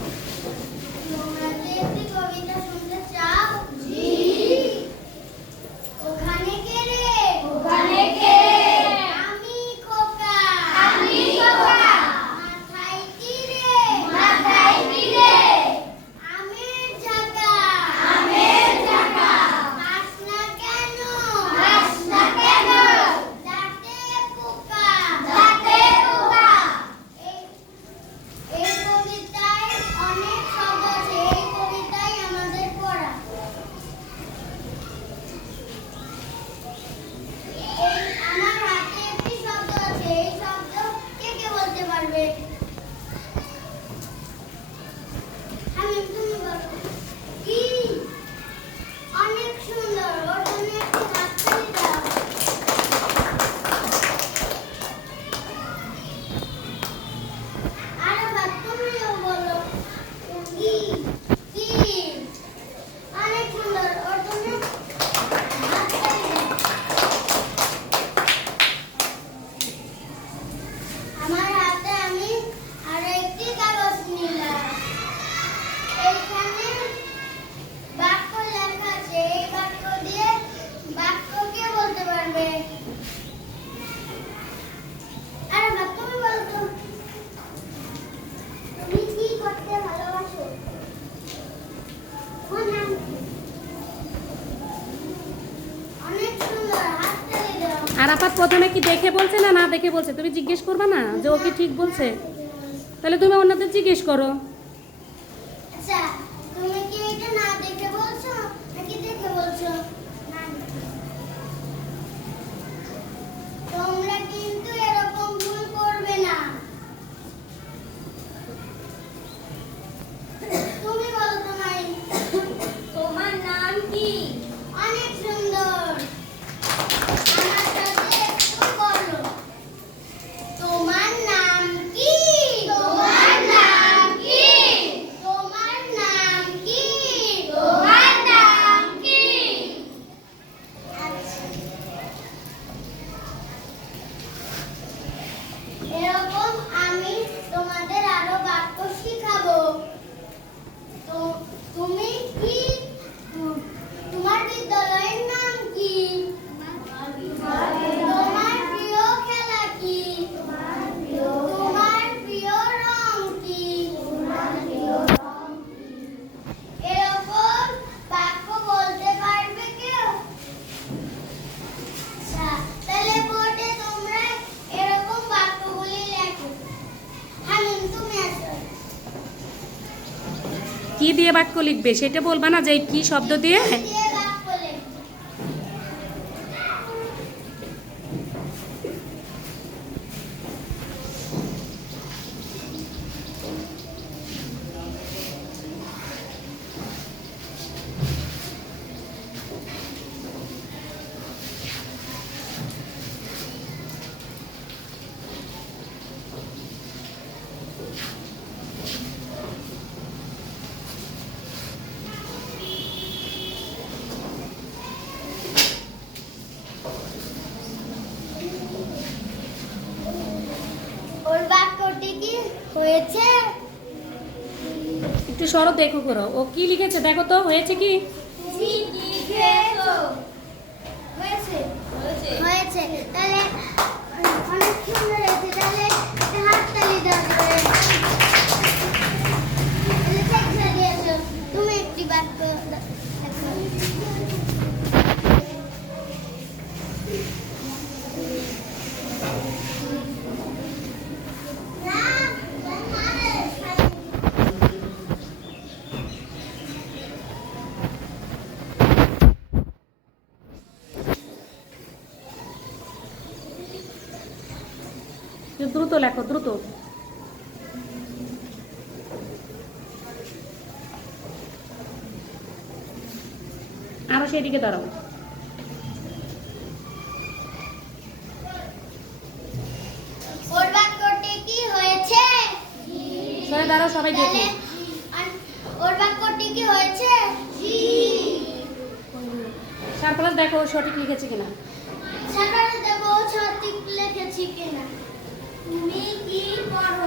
Amen. প্রথমে কি দেখে বলছে না না দেখে বলছে? তুমি জিজ্ঞেস করবে না যে ও কি ঠিক বলছে? তাহলে তুমি অন্যদের জিজ্ঞেস করো। আচ্ছা তুমি কি এটা না দেখে বলছো নাকি দেখে বলছো না তোমরা কিন্তু এরকম ভুল করবে না তুমি বলো তোমার তোমার নাম কি অনেক সুন্দর আমার সাথে একটু বলো তোমার নাম কি তোমার নাম কি তোমার নাম কি তোমার নাম কি আচ্ছা এরকম আমি তোমাদের আরও বাক্য শিখাবো তো তুমি কি তোমার বিদ্যালয়ের নাম কি তোমার প্রিয় খেলা কি তোমার প্রিয় রং কি এরকম বাক্য বলতে পারবে কেউ আচ্ছা তাহলে বোর্ডে তোমরা এরকম বাক্যগুলি লেখো হালিম তুমি আসো কি দিয়ে বাক্য লিখবে সেটা বলবা না যে কি শব্দ দিয়ে দিয়ে বাক্য লেখো ওর বাক্যটি কি হয়েছে? একটু সরো দেখো করো। ও কি লিখেছে? দেখো তো হয়েছে কি? লিখেছো। হয়েছে? হয়েছে। হয়েছে। তাহলে অনেক সুন্দর হয়েছে। তাহলে হাততালি দাও তুমি একটি বাক্য লেখো। একটু দ্রুত লেখো দ্রুত। আরও সেদিকে দাঁড়াও। সরে দাঁড়াও সবাই দেখো। ওর বাক্যটি কি হয়েছে? সারপ্লাস দেখো ও সঠিক লিখেছে কিনা। দেব সঠিক লিখেছি কিনা। তুমি কি প্রশ্ন